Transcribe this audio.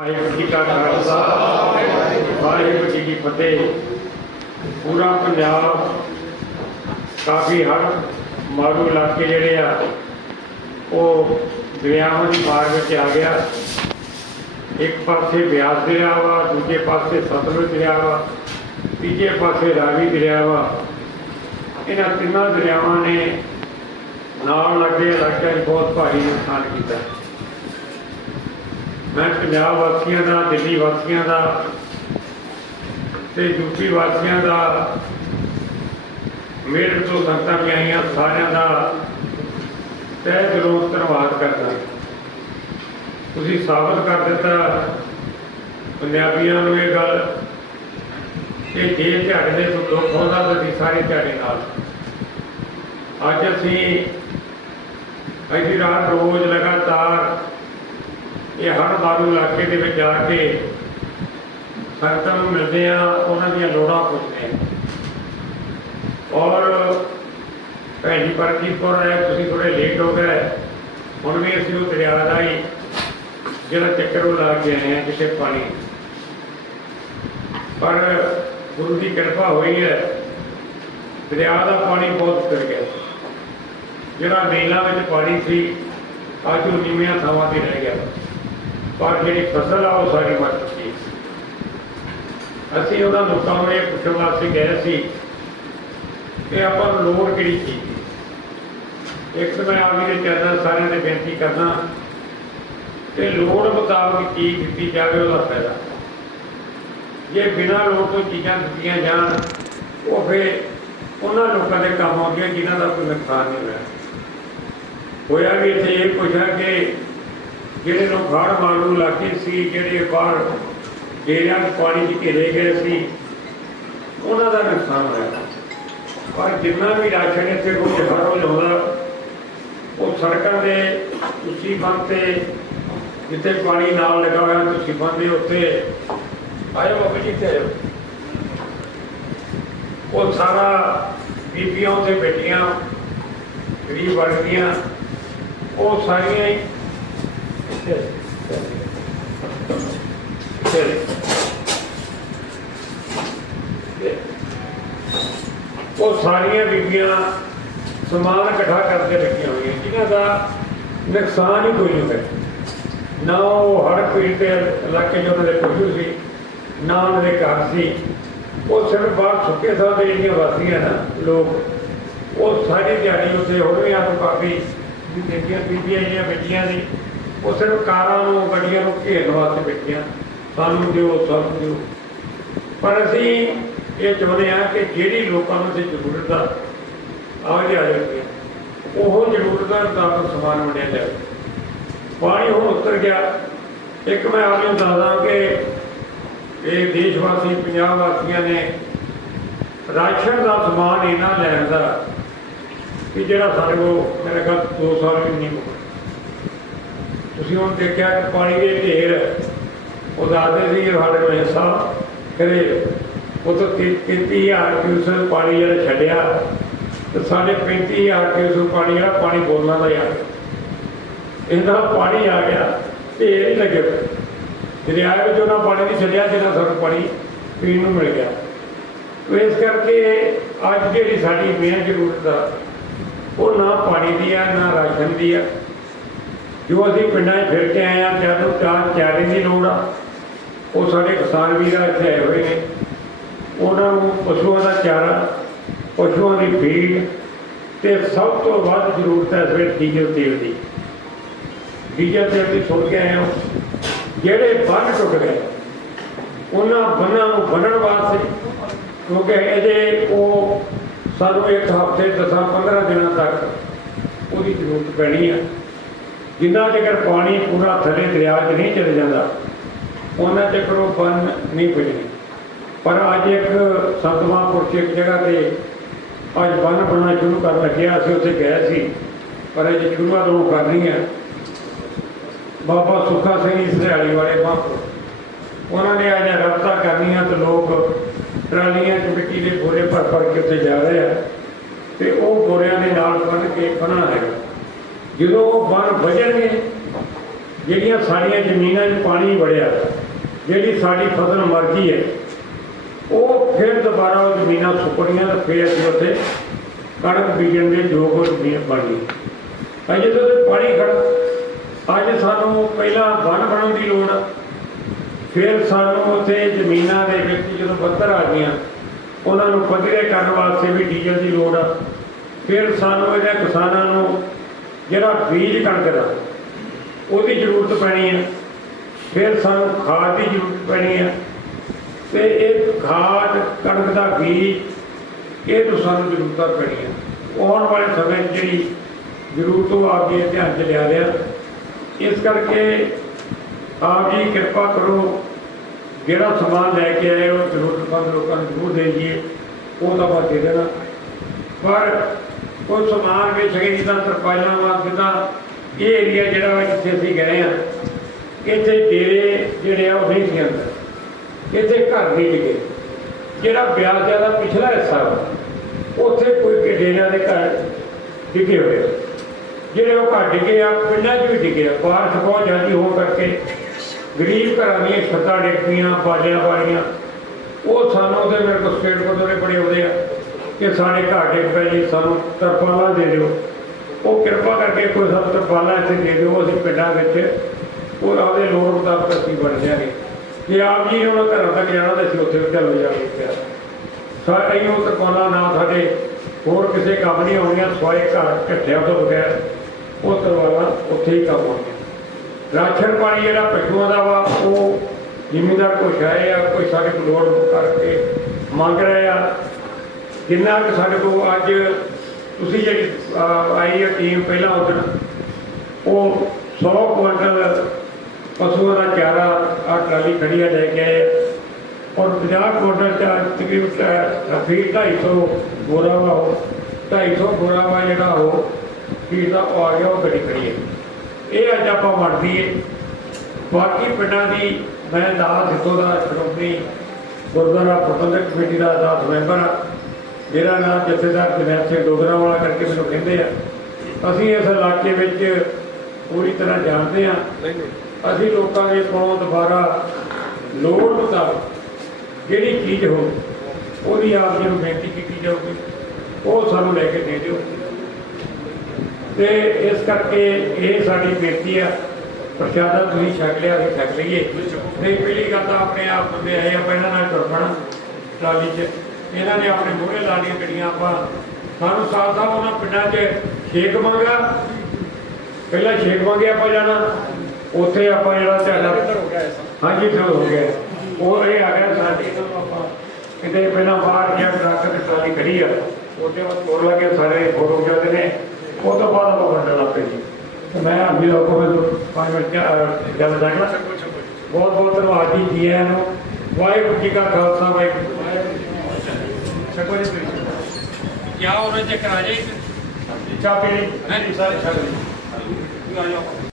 ਵਾਹਿਗੁਰੂ ਜੀ ਕਾ ਖਾਲਸਾ, ਵਾਹਿਗੁਰੂ ਜੀ ਕੀ ਫਤਿਹ। ਪੂਰਾ ਪੰਜਾਬ ਕਾਫੀ ਹਰ ਮਾਰੂ ਇਲਾਕੇ ਜਿਹੜੇ ਆ, ਉਹ ਦਰਿਆਵਾਂ ਦੀ ਮਾਰ ਵਿੱਚ ਆ ਗਿਆ। ਇੱਕ ਪਾਸੇ ਬਿਆਸ ਦਰਿਆ ਵਾ ਦੂਜੇ ਪਾਸੇ ਸਤਲੁਜ ਦਰਿਆ ਵਾ ਤੀਜੇ ਪਾਸੇ ਰਾਵੀ ਦਰਿਆ ਵਾ ਇਹਨਾਂ ਤਿੰਨਾਂ ਦਰਿਆਵਾਂ ਨੇ ਨਾਲ ਲੱਗੇ ਇਲਾਕਿਆਂ 'ਚ ਬਹੁਤ ਭਾਰੀ ਨੁਕਸਾਨ ਕੀਤਾ। ਮੈਂ ਪੰਜਾਬ ਵਾਸੀਆਂ ਦਾ, ਦਿੱਲੀ ਵਾਸੀਆਂ ਦਾ ਤੇ ਯੂਪੀ ਵਾਸੀਆਂ ਦਾ ਮੇਰੇ ਤੋਂ ਸੰਗਤਾਂ ਵੀ ਆਈਆਂ, ਸਾਰਿਆਂ ਦਾ ਤਹਿ ਦਿਲੋਂ ਧੰਨਵਾਦ ਕਰਦਾ। ਤੁਸੀਂ ਸਾਬਤ ਕਰ ਦਿੱਤਾ ਪੰਜਾਬੀਆਂ ਨੂੰ ਇਹ ਗੱਲ, ਕਿ ਜੇ ਝਾੜੇ ਦੇ ਤੋਂ ਦੁੱਖ ਹੁੰਦਾ ਤਾਂ ਅਸੀਂ ਸਾਰੇ ਝਾੜੇ ਨਾਲ। ਅੱਜ ਅਸੀਂ, ਅਜੀ ਰਾਤ ਰੋਜ਼ ਲਗਾਤਾਰ ਇਹ ਹਰ ਮਾਰੂ ਇਲਾਕੇ ਦੇ ਵਿੱਚ ਜਾ ਕੇ ਸੰਗਤਾਂ ਨੂੰ ਮਿਲਦੇ ਆ, ਉਹਨਾਂ ਦੀਆਂ ਲੋੜਾਂ ਪੁੱਛਦੇ ਆ। ਔਰ ਭੈਣੀ ਪਰਜੀਤਪੁਰ ਹੈ ਤੁਸੀਂ ਥੋੜੇ ਲੇਟ ਹੋ ਗਏ, ਹੁਣ ਵੀ ਅਸੀਂ ਉਹ ਦਰਿਆ ਦਾ ਹੀ ਜਿਹੜਾ ਚੱਕਰ ਉਹ ਲਾ ਕੇ ਆਏ ਆ ਕਿਸੇ ਪਾਣੀ ਪਰ ਗੁਰੂ ਦੀ ਕਿਰਪਾ ਹੋਈ ਹੈ, ਦਰਿਆ ਦਾ ਪਾਣੀ ਬਹੁਤ ਉਤਰ ਗਿਆ। ਜਿਹੜਾ ਮੇਲਾ ਵਿੱਚ ਪਾਣੀ ਸੀ, ਅੱਜ ਉਹ ਨੀਵੀਆਂ ਥਾਵਾਂ ਤੇ ਰਹਿ ਗਿਆ। ਪਰ ਜਿਹੜੀ ਫਸਲ ਆ, ਉਹ ਸਾਰੀ ਮਰ ਚੁੱਕੀ ਅਸੀਂ ਉਹਨਾਂ ਲੋਕਾਂ ਨੂੰ ਇਹ ਪੁੱਛਣ ਵਾਸਤੇ ਗਏ ਸੀ ਕਿ ਆਪਾਂ ਨੂੰ ਲੋੜ ਕਿਹੜੀ ਚੀਜ਼ ਦੀ? ਇੱਕ ਤਾਂ ਮੈਂ ਆਪ ਜੀ ਦੇ ਚਰਨਾਂ ਸਾਰਿਆਂ ਦੇ ਬੇਨਤੀ ਕਰਨਾ ਕਿ ਲੋੜ ਮੁਤਾਬਕ ਚੀਜ਼ ਦਿੱਤੀ ਜਾਵੇ, ਉਹਦਾ ਫਾਇਦਾ। ਜੇ ਬਿਨਾਂ ਲੋੜ ਤੋਂ ਚੀਜ਼ਾਂ ਦਿੱਤੀਆਂ ਜਾਣ, ਉਹ ਫਿਰ ਉਹਨਾਂ ਲੋਕਾਂ ਦੇ ਕੰਮ ਆਉਂਦੀਆਂ ਜਿਨ੍ਹਾਂ ਦਾ ਕੋਈ ਨੁਕਸਾਨ ਨਹੀਂ ਹੋਇਆ। ਹੋਇਆ ਵੀ ਇੱਥੇ ਇਹ ਪੁੱਛਿਆ ਕਿ ਜਿਹੜੇ ਲੋਕ ਹੜ੍ਹ ਮਾਰੂ ਇਲਾਕੇ ਸੀ, ਜਿਹੜੇ ਬਾਹਰ ਡੇਰਿਆਂ 'ਚ ਪਾਣੀ 'ਚ ਘੇਰੇ ਗਏ ਸੀ, ਉਹਨਾਂ ਦਾ ਨੁਕਸਾਨ ਹੋਇਆ। ਪਰ ਜਿੰਨਾ ਵੀ ਰਾਸ਼ਨ ਇੱਥੇ ਕੋਈ ਹਰ ਰੋਜ਼ ਆਉਂਦਾ ਉਹ ਸੜਕਾਂ ਦੇ ਉੱਚੀ ਬੰਦ ਤੇ ਜਿੱਥੇ ਪਾਣੀ ਨਾਲ ਲੱਗਾ ਹੋਇਆ, ਤੁਸੀਂ ਬੰਦੇ ਉੱਤੇ ਆਇਓ ਬਾਬਾ ਜੀ, ਇੱਥੇ ਆਇਓ। ਉਹ ਸਾਰਾ ਬੀਬੀਆਂ ਉੱਤੇ ਬੈਠੀਆਂ ਗਰੀਬ ਵਰਗ ਦੀਆਂ ਉਹ ਸਾਰੀਆਂ ਹੀ ਇੱਥੇ ਉਹ ਸਾਰੀਆਂ ਬੀਬੀਆਂ ਸਮਾਨ ਇਕੱਠਾ ਕਰਕੇ ਰੱਖੀਆਂ ਹੋਈਆਂ। ਜਿਨ੍ਹਾਂ ਦਾ ਨੁਕਸਾਨ ਹੀ ਕੋਈ ਨਹੀਂ ਹੋਇਆ ਨਾ ਉਹ ਹੜ ਪੀੜਤ ਇਲਾਕੇ 'ਚ ਉਹਨਾਂ ਦੇ ਪਸ਼ੂ ਸੀ, ਨਾ ਉਹਨਾਂ ਦੇ ਘਰ ਸੀ। ਉਹ ਸਿਰਫ ਬਾਹਰ ਸੁੱਕੇ ਥਾਂ ਦੇ ਜਿਹੜੀਆਂ ਵਾਸੀਆਂ ਨਾ ਲੋਕ, ਉਹ ਸਾਰੀ ਦਿਹਾੜੀ ਉੱਥੇ ਹੋ ਰਹੇ ਆ ਤੋਂ ਕਾਫੀ ਵੀ ਦੇਖੀਆਂ ਬੀਬੀਆਂ ਜਿਹੜੀਆਂ ਬੈਠੀਆਂ ਸੀ ਉਹ ਸਿਰਫ ਕਾਰਾਂ ਨੂੰ, ਗੱਡੀਆਂ ਨੂੰ ਘੇਰਨ ਵਾਸਤੇ ਬੈਠੀਆਂ। ਸਾਨੂੰ ਦਿਓ ਸਾਨੂੰ ਦਿਓ। ਪਰ ਅਸੀਂ ਇਹ ਚਾਹੁੰਦੇ ਹਾਂ ਕਿ ਜਿਹੜੀ ਲੋਕਾਂ ਨੂੰ ਅਸੀਂ ਜ਼ਰੂਰਤ ਆ ਆਵਾਜ਼ ਆ ਜਾਂਦੀ ਹੈ ਉਹ ਜ਼ਰੂਰਤ ਦਾ ਮੁਤਾਬਕ ਸਮਾਨ ਵੰਡਿਆ ਜਾਵੇ। ਪਾਣੀ ਹੁਣ ਉਤਰ ਗਿਆ। ਇੱਕ ਮੈਂ ਆਪ ਨੂੰ ਦੱਸਦਾ ਕਿ ਇਹ ਦੇਸ਼ ਵਾਸੀ ਪੰਜਾਬ ਵਾਸੀਆਂ ਨੇ ਰਾਸ਼ਨ ਦਾ ਸਮਾਨ ਇਹਨਾਂ ਲੈਣ ਦਾ ਕਿ ਜਿਹੜਾ ਸਾਡੇ ਕੋਲ ਮੇਰੇ ਖਿਆਲ 2 ਸਾਲ ਵੀ ਨਹੀਂ ਮੁੱਕਾ ਤੁਸੀਂ ਹੁਣ ਦੇਖਿਆ ਕਿ ਪਾਣੀ ਦੇ ਢੇਰ ਉਹ ਦੱਸਦੇ ਸੀ ਕਿ ਸਾਡੇ ਕੋਲ ਹਿੱਸਾ। ਕਰੇ ਉਹ ਤੋਂ 33000 ਕਿਊਸਕ ਪਾਣੀ ਜਿਹੜਾ ਛੱਡਿਆ। ਤੇ ਸਾਡੇ 35000 ਕਿਊਸਕ ਪਾਣੀ ਜਿਹੜਾ ਪਾਣੀ ਬੋਲਣਾ ਦਾ ਯਾਰ। ਇਹਦਾ ਪਾਣੀ ਆ ਗਿਆ, ਢੇਰ ਹੀ ਲੱਗੇ ਦਰਿਆ ਵਿੱਚ ਉਹਨਾਂ ਪਾਣੀ ਨਹੀਂ ਛੱਡਿਆ ਜਿੰਨਾ ਸਾਨੂੰ ਪਾਣੀ ਪੀਣ ਨੂੰ ਮਿਲ ਗਿਆ। ਇਸ ਕਰਕੇ ਅੱਜ ਜਿਹੜੀ ਸਾਡੀ ਮੇਨ ਜ਼ਰੂਰਤ ਆ, ਉਹ ਨਾ ਪਾਣੀ ਦੀ ਆ, ਨਾ ਰਾਸ਼ਨ ਦੀ ਆ। ਜੋ ਅਸੀਂ ਪਿੰਡਾਂ 'ਚ ਫਿਰ ਕੇ ਆਏ ਆ ਜਦੋਂ ਚਾਰ ਚਾਰੇ ਦੀ ਲੋੜ ਆ। ਉਹ ਸਾਡੇ ਕਿਸਾਨ ਵੀਰ ਇੱਥੇ ਆਏ ਹੋਏ ਨੇ। ਉਹਨਾਂ ਨੂੰ ਪਸ਼ੂਆਂ ਦਾ ਚਾਰਾ, ਪਸ਼ੂਆਂ ਦੀ ਫੀਡ, ਤੇ ਸਭ ਤੋਂ ਵੱਧ ਜ਼ਰੂਰਤ ਹੈ ਇਸ ਵੇਲੇ ਡੀਜ਼ਲ ਤੇਲ ਦੀ। ਡੀਜ਼ਲ ਤੇਲ ਦੀ ਸੁਣ ਕੇ ਆਏ ਹਾਂ। ਜਿਹੜੇ ਬੰਨ ਟੁੱਟ ਗਏ, ਉਹਨਾਂ ਬੰਨਾਂ ਨੂੰ ਬੰਨਣ ਵਾਸਤੇ, ਕਿਉਂਕਿ ਇਹਦੇ ਉਹ ਸਾਨੂੰ ਇੱਕ ਹਫ਼ਤੇ ਦਸਾਂ 15 ਦਿਨਾਂ ਤੱਕ ਉਹਦੀ ਜ਼ਰੂਰਤ ਪੈਣੀ ਆ। ਜਿੰਨਾ ਚਿਰ ਪਾਣੀ ਪੂਰਾ ਥੱਲੇ ਦਰਿਆ 'ਚ ਨਹੀਂ ਚਲੇ ਜਾਂਦਾ, ਉਹਨਾਂ ਚਿਰ ਉਹ ਬੰਨ ਨਹੀਂ ਪੁੱਜਣੀ। ਪਰ ਅੱਜ ਇੱਕ ਸਤਵਾਂ ਪੁਰਸ਼ ਇੱਕ ਜਗ੍ਹਾ ਤੇ ਅੱਜ ਬੰਨ ਬਣਨਾ ਸ਼ੁਰੂ ਕਰ ਲੱਗਿਆ, ਅਸੀਂ ਉੱਥੇ ਗਏ ਸੀ, ਪਰ ਇਹ ਸ਼ੁਰੂਆਤ ਉਹ ਕਰਨੀ ਹੈ ਬਾਬਾ ਸੁੱਖਾ ਸਿੰਘ ਇਸਰਾਇਲੀ ਵਾਲੇ ਮਹਾਂਪੁਰ ਉਹਨਾਂ ਨੇ ਅੱਜ ਰਫਤਾ ਕਰਨੀਆਂ ਤੇ ਲੋਕ ਟਰਾਲੀਆਂ 'ਚ ਮਿੱਟੀ ਦੇ ਗੋਰੇ ਭਰ ਭਰ ਕੇ ਉੱਤੇ ਜਾ ਰਹੇ ਆ ਤੇ ਉਹ ਗੋਰਿਆਂ ਦੇ ਨਾਲ ਬੰਨ ਕੇ ਬਣਾ ਰਹੇ ਜਦੋਂ ਉਹ ਬੰਨ ਵਜਣਗੇ, ਜਿਹੜੀਆਂ ਸਾਡੀਆਂ ਜ਼ਮੀਨਾਂ 'ਚ ਪਾਣੀ ਵੜਿਆ, ਜਿਹੜੀ ਸਾਡੀ ਫਸਲ ਮਰ ਗਈ ਹੈ, ਉਹ ਫਿਰ ਦੁਬਾਰਾ ਉਹ ਜ਼ਮੀਨਾਂ ਸੁੱਕਣੀਆਂ ਤੇ ਫਿਰ ਅਸੀਂ ਉੱਥੇ ਕਣਕ ਬੀਜਣ ਦੇ ਯੋਗ ਜ਼ਮੀਨ ਬਣ ਗਈ। ਅਜੇ ਜਦੋਂ ਪਾਣੀ ਖੜਾ ਅੱਜ ਸਾਨੂੰ ਪਹਿਲਾਂ ਬੰਨ ਬਣਨ ਦੀ ਲੋੜ ਆ। ਫਿਰ ਸਾਨੂੰ ਉੱਥੇ ਜ਼ਮੀਨਾਂ ਦੇ ਵਿੱਚ ਜਦੋਂ ਬੱਤਰ ਆ ਗਈਆਂ, ਉਹਨਾਂ ਨੂੰ ਪੱਧਰੇ ਕਰਨ ਵਾਸਤੇ ਵੀ ਡੀਜ਼ਲ ਦੀ ਲੋੜ ਆ। ਫਿਰ ਸਾਨੂੰ ਇਹਦੇ ਕਿਸਾਨਾਂ ਨੂੰ ਜਿਹੜਾ ਬੀਜ ਕਣਕ ਦਾ, ਉਹਦੀ ਜ਼ਰੂਰਤ ਪੈਣੀ ਹੈ ਫਿਰ ਸਾਨੂੰ ਖਾਦ ਦੀ ਜ਼ਰੂਰਤ ਪੈਣੀ ਹੈ ਤੇ ਇਹ ਖਾਦ, ਕਣਕ ਦਾ ਬੀਜ ਇਹ ਤੋਂ ਸਾਨੂੰ ਜ਼ਰੂਰਤਾਂ ਪੈਣੀਆਂ। ਆਉਣ ਵਾਲੇ ਸਮੇਂ 'ਚ ਜਿਹੜੀ ਜ਼ਰੂਰਤ ਉਹ ਆਪ ਜੀ ਧਿਆਨ 'ਚ ਲਿਆ ਲਿਆ। ਇਸ ਕਰਕੇ ਆਪ ਜੀ ਕਿਰਪਾ ਕਰੋ, ਜਿਹੜਾ ਸਮਾਨ ਲੈ ਕੇ ਆਏ ਉਹ ਜ਼ਰੂਰਤਮੰਦ ਲੋਕਾਂ ਨੂੰ ਜ਼ਰੂਰ ਦੇ ਦਈਏ, ਉਹ ਤਾਂ ਬਾਕੀ ਦੇਣਾ। ਪਰ ਉਹ ਸਮਾਨ ਵਿੱਚ ਗਈ ਜਿੱਦਾਂ ਤਰਪਾਲਾਂ ਵਾ ਇਹ ਏਰੀਆ ਜਿਹੜਾ ਵਾ ਜਿੱਥੇ ਅਸੀਂ ਗਏ ਆ ਇੱਥੇ ਡੇਰੇ ਜਿਹੜੇ ਆ ਉਹ ਨਹੀਂ ਸੀ ਅੰਦਰ। ਇੱਥੇ ਘਰ ਨਹੀਂ ਡਿੱਗੇ ਜਿਹੜਾ ਬਿਆਸ ਦਾ ਪਿਛਲਾ ਹਿੱਸਾ ਵਾ, ਉੱਥੇ ਕੋਈ ਡੇਰਿਆਂ ਦੇ ਘਰ ਡਿੱਗੇ ਹੋਏ ਆ। ਜਿਹੜੇ ਉਹ ਘਰ ਡਿੱਗੇ ਆ, ਪਿੰਡਾਂ 'ਚ ਵੀ ਡਿੱਗੇ ਆ। ਬਾਰਿਸ਼ ਬਹੁਤ ਜ਼ਿਆਦਾ ਹੋਣ ਕਰਕੇ ਗਰੀਬ ਘਰਾਂ ਦੀਆਂ ਛੱਤਾਂ ਡਿੱਗ ਬਾਲਿਆਂ ਵਾਲੀਆਂ। ਉਹ ਸਾਨੂੰ ਉਹਦੇ ਮੇਰੇ ਕੋਲ ਸਟੇਟ ਕੋਲ ਬੜੇ ਆਉਂਦੇ ਆ। ਕਿ ਸਾਡੇ ਘਰ ਡਿੱਗ ਪੈ ਜੀ ਸਾਨੂੰ ਤਰਪਾਲਾਂ ਦੇ ਦਿਓ। ਉਹ ਕਿਰਪਾ ਕਰਕੇ ਕੋਈ ਸਭ ਤਰਪਾਲਾਂ ਇੱਥੇ ਦੇ ਦਿਓ, ਅਸੀਂ ਪਿੰਡਾਂ ਵਿੱਚ ਉਹ ਆਪਦੇ ਲੋੜ ਮੁਤਾਬਕ ਅਸੀਂ ਬਣ ਜਾਗੇ ਜੇ ਆਪ ਜੀ ਨੇ ਉਹਨਾਂ ਘਰਾਂ ਤੱਕ ਜਾਣਾ ਤਾਂ ਅਸੀਂ ਉੱਥੇ ਵੀ ਚੱਲ ਜਾਵਾਂਗੇ ਪਿਆ ਸਾਰੇ ਉਹ ਤਰਪਾਲਾਂ ਨਾਲ ਸਾਡੇ ਹੋਰ ਕਿਸੇ ਕੰਮ ਨਹੀਂ ਆਉਣੀਆਂ, ਸਵਾਏ ਘਰ ਢੱਠਿਆਂ ਤੋਂ ਬਗੈਰ ਉਹ ਤਰਪਾਲਾਂ ਉੱਥੇ ਹੀ ਕੰਮ ਆਉਣੀਆਂ ਰਾਸ਼ਨ ਪਾਣੀ ਜਿਹੜਾ ਪਸ਼ੂਆਂ ਦਾ ਵਾ, ਉਹ ਜ਼ਿਮੀਂਦਾਰ ਕੁਛ ਹੈ ਆ, ਕੋਈ ਸਾਡੇ ਕੋਲ ਲੋੜ ਕਰਕੇ ਮੰਗ ਰਹੇ ਆ। ਜਿੰਨਾ ਕਿ ਸਾਡੇ ਕੋਲ ਅੱਜ ਤੁਸੀਂ ਜਿਹੜੀ ਆਈ ਹੈ ਟੀਮ ਪਹਿਲਾਂ ਉਦੋਂ ਉਹ 100 ਕੁਇੰਟਲ ਪਸ਼ੂਆਂ ਦਾ ਚਾਰਾ ਆ ਟਰਾਲੀ ਖੜੀ ਆ ਲੈ ਕੇ ਆਏ ਔਰ 50 ਕੁਇੰਟਲ ਚਾ ਤਕਰੀਬਨ ਫੀਟ 250 ਬੋਰਾ ਵਾ ਉਹ 250 ਬੋਰਾ ਵਾ ਜਿਹੜਾ ਉਹ ਫੀਟ ਦਾ ਆ ਗਿਆ, ਉਹ ਗੱਡੀ ਖੜੀ ਹੈ ਇਹ ਅੱਜ ਆਪਾਂ ਵੰਡਦੀ ਏ ਬਾਕੀ ਪਿੰਡਾਂ ਦੀ ਮੈਂ ਦਾਸ ਸਿੱਧੋ ਦਾ, ਸ਼੍ਰੋਮਣੀ ਗੁਰਦੁਆਰਾ ਪ੍ਰਬੰਧਕ ਕਮੇਟੀ ਦਾ ਦਾਸ ਮੈਂਬਰ ਆ। ਮੇਰਾ ਨਾਮ ਜਥੇਦਾਰ ਜਨੈਲ ਸਿੰਘ ਡੋਗਰਾ ਵਾਲਾ ਕਰਕੇ ਮੈਨੂੰ ਕਹਿੰਦੇ ਆ। ਅਸੀਂ ਇਸ ਇਲਾਕੇ ਵਿੱਚ ਪੂਰੀ ਤਰ੍ਹਾਂ ਜਾਣਦੇ ਆ ਅਸੀਂ ਲੋਕਾਂ ਦੇ ਕੋਲੋਂ ਦੁਬਾਰਾ ਲੋੜ ਮੁਤਾਬਕ ਜਿਹੜੀ ਚੀਜ਼ ਹੋ ਉਹਦੀ ਆਪ ਜੀ ਨੂੰ ਬੇਨਤੀ ਕੀਤੀ ਜਾਊਗੀ। ਉਹ ਸਾਨੂੰ ਲੈ ਕੇ ਦੇ ਦਿਓ। ਤੇ ਇਸ ਕਰਕੇ ਇਹ ਸਾਡੀ ਬੇਨਤੀ ਆ, ਪ੍ਰਸ਼ਾਦਾ ਤੁਸੀਂ ਛਕ ਲਿਆ, ਅਸੀਂ ਛਕ ਲਈਏ। ਨਹੀਂ, ਪਹਿਲੀ ਗੱਲ ਤਾਂ ਆਪਣੇ ਆਪ ਬੰਦੇ ਆਏ ਆਪਾਂ ਪਹਿਲਾਂ ਨਾਲ ਤੁਰ ਟਰਾਲੀ 'ਚ। ਇਹਨਾਂ ਨੇ ਆਪਣੇ ਮੂਹਰੇ ਲਾ ਲਈਆਂ ਗੱਡੀਆਂ ਆਪਾਂ। ਸਾਨੂੰ ਸਾਥ ਸਾਹਿਬ ਉਹਨਾਂ ਪਿੰਡਾਂ 'ਚ ਛੇਕ ਮੰਗਾ ਪਹਿਲਾਂ ਛੇਕ ਮੰਗੇ ਆਪਾਂ ਜਾਣਾ। ਉੱਥੇ ਆਪਾਂ ਜਿਹੜਾ ਤੁਹਾਡਾ ਹਾਂਜੀ ਫਿਰ ਹੋ ਗਿਆ। ਉਹ ਇਹ ਆ ਗਿਆ ਸਾਡੇ ਤੋਂ ਆਪਾਂ ਕਿਤੇ ਪਹਿਲਾਂ ਬਾਹਰ ਗਿਆ ਟਰੱਕ ਤੇ ਟਰਾਲੀ ਖੜੀ ਆ। ਉਹਦੇ ਬਾਅਦ ਤੋੜ ਲੱਗੇ ਸਾਰੇ ਫੋਟੋ ਜਾਂਦੇ ਨੇ। ਉਹ ਤੋਂ ਬਾਅਦ ਆਪਾਂ ਵੰਡਣ ਲੱਗ ਪਏ ਜੀ। ਮੈਂ ਅਭੀ ਲੋਕੋ ਵਿੱਚ ਪੰਜ ਮਿੰਟ ਗੱਲ ਕਰਨਾ ਬਹੁਤ ਬਹੁਤ ਧੰਨਵਾਦ ਜੀ ਜੀ ਆਇਆਂ ਨੂੰ। ਵਾਹਿਗੁਰੂ ਜੀ ਕਾ ਖਾਲਸਾ ਵਾਹਿਗੁਰੂ ਜੀ ਕੀ ਫਤਿਹ ਸਕੋ ਜੀ ਕੀ ਉਹਨੇ ਚੱਕਰ ਆ ਜਾਏ ਚਾਹ ਪੀਣੀ? ਨਹੀਂ ਸਾਰੇ ਛੱਡ ਦੇ ਆ ਜਾਓ।